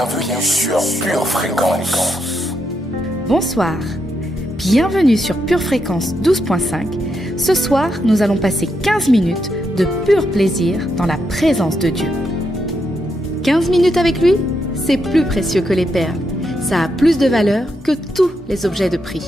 Bienvenue sur Pure Fréquence. Bonsoir, bienvenue sur Pure Fréquence 12.5. Ce soir, nous allons passer 15 minutes de pur plaisir dans la présence de Dieu. 15 minutes avec lui, c'est plus précieux que les perles. Ça a plus de valeur que tous les objets de prix.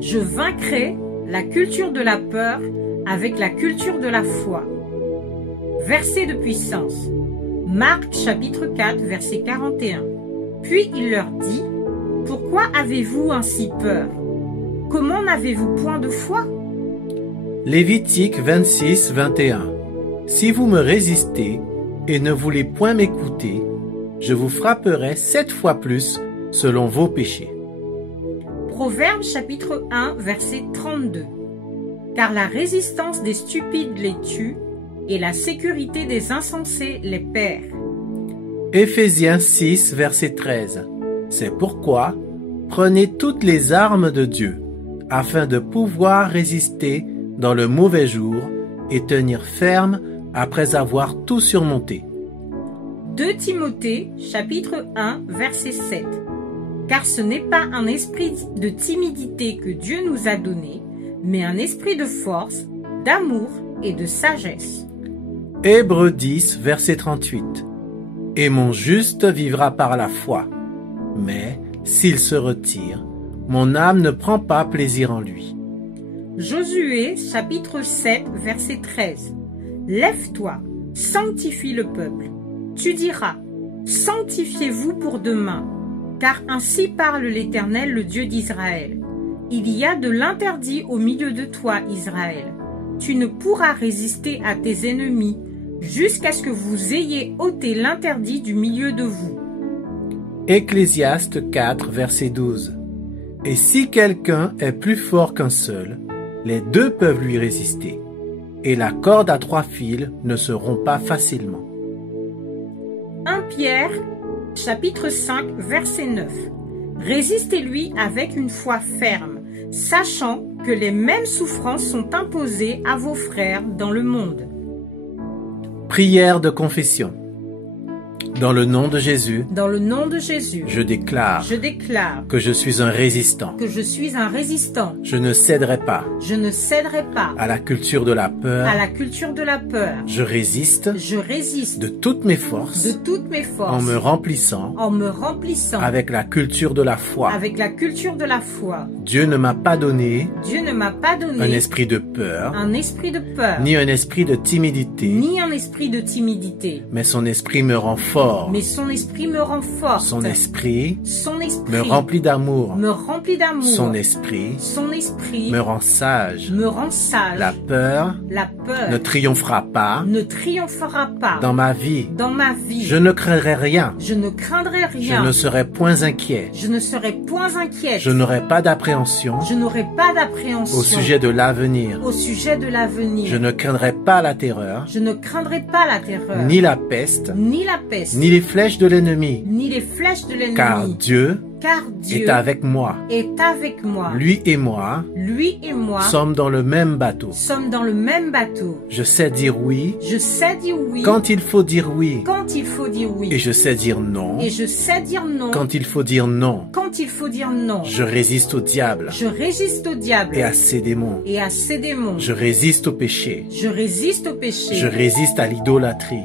Je vaincrai la culture de la peur avec la culture de la foi. Verset de puissance. Marc chapitre 4, verset 41. Puis il leur dit, « Pourquoi avez-vous ainsi peur? Comment n'avez-vous point de foi ?» Lévitique 26, 21. Si vous me résistez et ne voulez point m'écouter, je vous frapperai 7 fois plus selon vos péchés. Proverbe chapitre 1, verset 32. Car la résistance des stupides les tue, et la sécurité des insensés les perd. Éphésiens 6, verset 13. C'est pourquoi, prenez toutes les armes de Dieu, afin de pouvoir résister dans le mauvais jour et tenir ferme après avoir tout surmonté. 2 Timothée chapitre 1, verset 7. Car ce n'est pas un esprit de timidité que Dieu nous a donné, mais un esprit de force, d'amour et de sagesse. Hébreux 10, verset 38. Et mon juste vivra par la foi, mais s'il se retire, mon âme ne prend pas plaisir en lui. Josué chapitre 7, verset 13. Lève-toi, sanctifie le peuple. Tu diras, sanctifiez-vous pour demain. Car ainsi parle l'Éternel, le Dieu d'Israël. Il y a de l'interdit au milieu de toi, Israël. Tu ne pourras résister à tes ennemis jusqu'à ce que vous ayez ôté l'interdit du milieu de vous. Ecclésiaste 4, verset 12. Et si quelqu'un est plus fort qu'un seul, les deux peuvent lui résister, et la corde à 3 fils ne se rompt pas facilement. 1 Pierre chapitre 5, verset 9. Résistez-lui avec une foi ferme, sachant que les mêmes souffrances sont imposées à vos frères dans le monde. Prière de confession. Dans le nom de Jésus, Dans le nom de Jésus, je déclare que je suis un résistant. que je suis un résistant. Je ne céderai pas Je ne céderai pas à la culture de la peur. à la culture de la peur. Je résiste Je résiste de toutes mes forces de toutes mes forces en me remplissant en me remplissant avec la culture de la foi. avec la culture de la foi. Dieu ne m'a pas donné Dieu ne m'a pas donné un esprit de peur, un esprit de peur, ni un esprit de timidité, ni un esprit de timidité, mais son esprit me rend fort. mais son esprit me renforce. Son esprit Son esprit me remplit d'amour. me remplit d'amour. Son esprit Son esprit me rend sage. me rend sage. La peur La peur ne triomphera pas ne triomphera pas dans ma vie. dans ma vie. Je ne craindrai rien. Je ne craindrai Je rien. ne serai point inquiet. Je ne serai point inquiète. Je n'aurai pas d'appréhension Je n'aurai pas d'appréhension au sujet de l'avenir. au sujet de l'avenir. Je ne craindrai pas la terreur, Je ne craindrai pas la terreur, ni la peste, ni la peste, ni les flèches de l'ennemi, ni les flèches de l'ennemi. car Dieu Car Dieu est avec moi. est avec moi. Lui et moi Lui et moi sommes dans le même bateau. sommes dans le même bateau. Je sais dire oui Je sais dire oui quand il faut dire oui, quand il faut dire oui. et je sais dire non Et je sais dire non quand il faut dire non. quand il faut dire non. Je résiste au diable Je résiste au diable et à ses démons. et à ses démons. Je résiste au péché. Je résiste au péché. Je résiste à l'idolâtrie.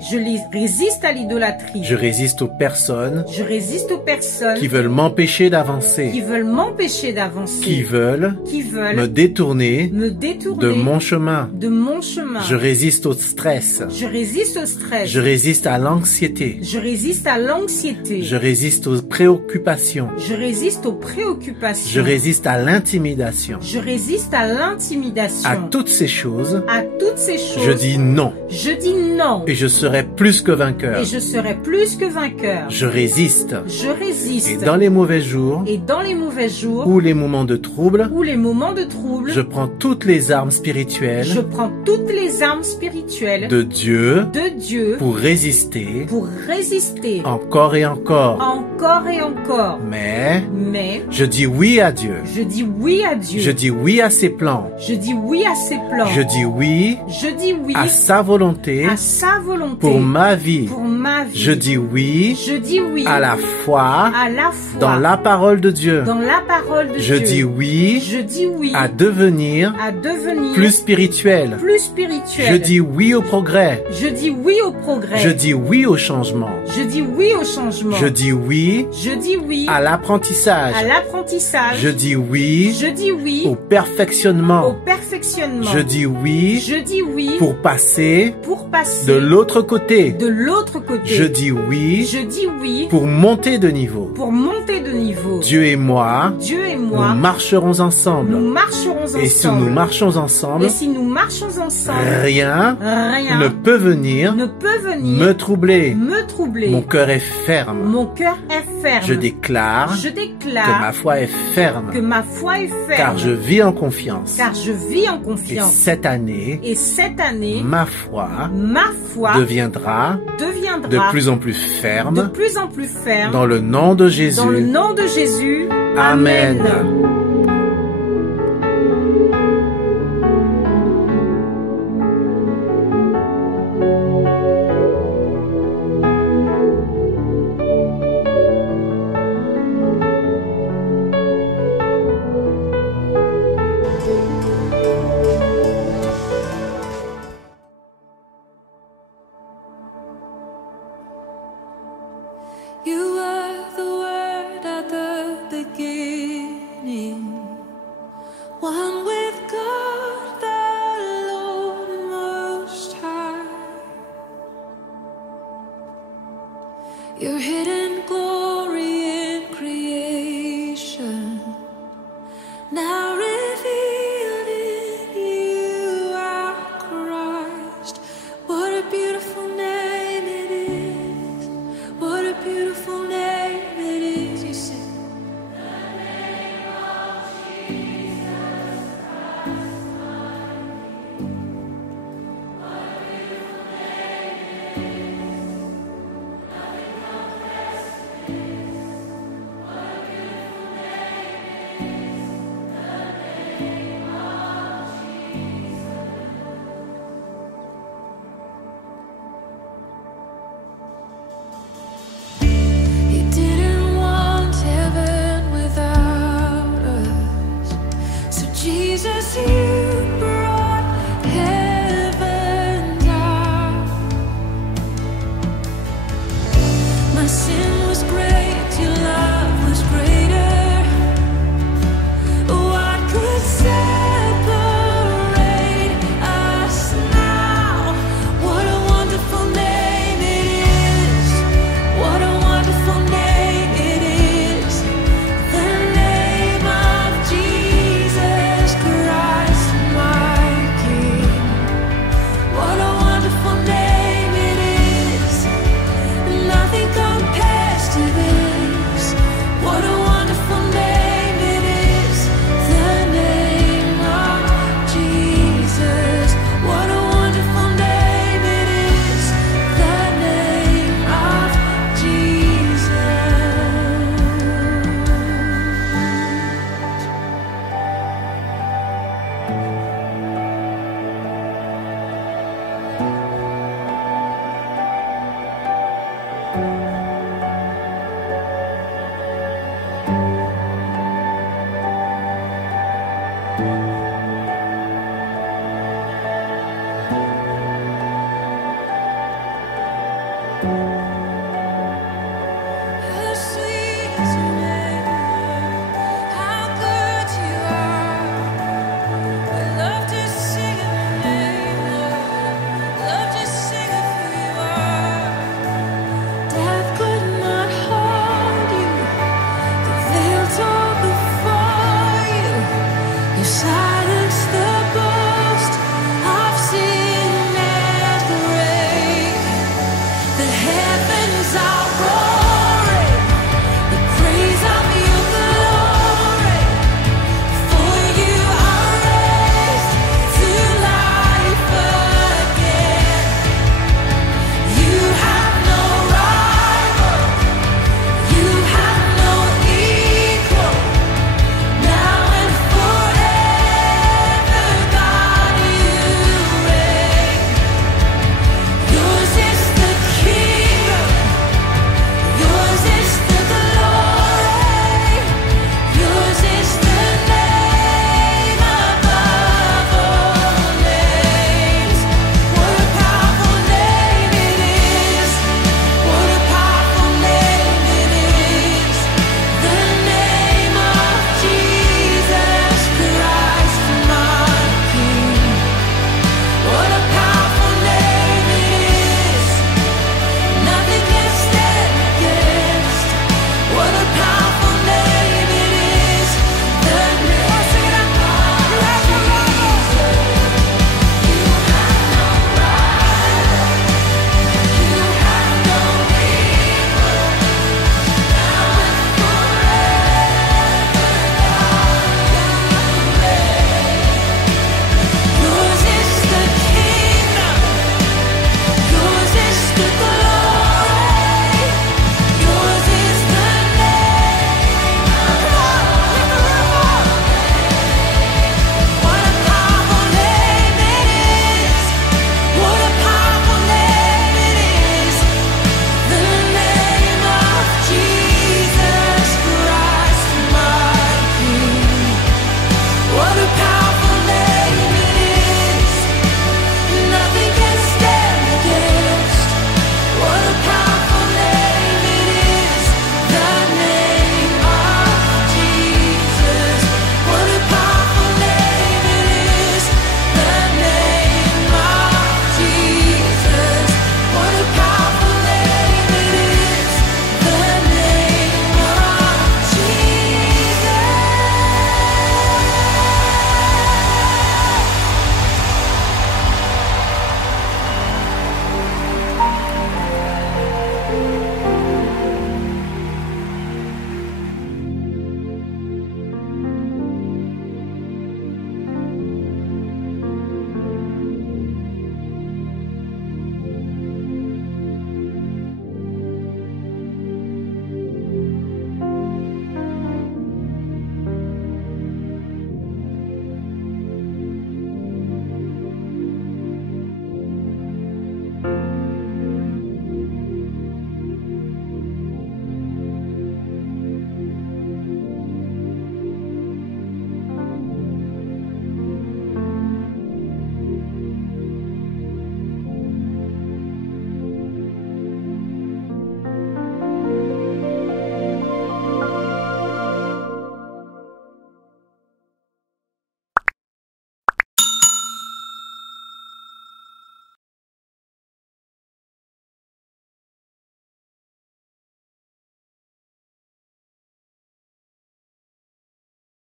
Résiste à l'idolâtrie. Je résiste aux personnes Je résiste aux personnes qui veulent m'empêcher m'empêcher qui d'avancer, veulent m'empêcher d'avancer, qui veulent qui veulent me détourner me détourner de mon chemin. de mon chemin. Je résiste au stress. Je résiste au stress. Je résiste à l'anxiété. Je résiste à l'anxiété. Je résiste aux préoccupations. Je résiste aux préoccupations. Je résiste à l'intimidation. Je résiste à l'intimidation. À toutes ces choses, À toutes ces choses. je dis non. Je dis non. Et je serai plus que vainqueur. Et je serai plus que vainqueur. Je résiste. Je résiste. Et dans les mauvais jours, Et dans les mauvais jours, ou les moments de trouble, ou les moments de trouble, je prends toutes les armes spirituelles je prends toutes les armes spirituelles de Dieu de Dieu pour résister pour résister encore et encore. encore et encore. Mais Mais je dis oui à Dieu. je dis oui à Dieu. Je dis oui à ses plans. Je dis oui à ses plans. Je dis oui Je dis oui à sa volonté à sa volonté pour ma vie. pour ma vie. Je dis oui Je dis oui à la foi à la foi dans la parole de Dieu. dans la parole de Je Dieu. dis oui Je dis oui à devenir à devenir plus spirituel. plus spirituel. Je dis oui au progrès. Je dis oui au progrès. Je dis oui au changement. Je dis oui au changement. Je dis oui Je dis oui à l'apprentissage. à l'apprentissage. Je dis oui Je dis oui au perfectionnement. au perfectionnement. Je dis oui Je dis oui pour passer pour passer de l'autre côté. de l'autre côté. Je dis oui Je dis oui pour monter de niveau. pour monter de niveau. Dieu et moi, Dieu et nous moi, marcherons ensemble. nous marcherons ensemble. Et si nous marchons ensemble, Et si nous marchons ensemble, rien rien ne peut venir ne peut venir me troubler. me troubler. Mon cœur est ferme. Mon cœur est ferme. Je déclare Je que déclare ma foi est ferme, que ma foi est ferme. car je vis en confiance. Car je vis en Et confiance. cette année, Et cette année, ma foi ma foi deviendra deviendra de plus en plus de ferme plus en plus ferme dans le nom de Jésus. dans le nom de Jésus. Amen. You were the word at the beginning, one with God the Lord Most High. Your hidden glory in creation, now revealed in you, our Christ. What a beautiful name it is. What a beautiful name it is. You sing. He didn't want heaven without us. So Jesus, He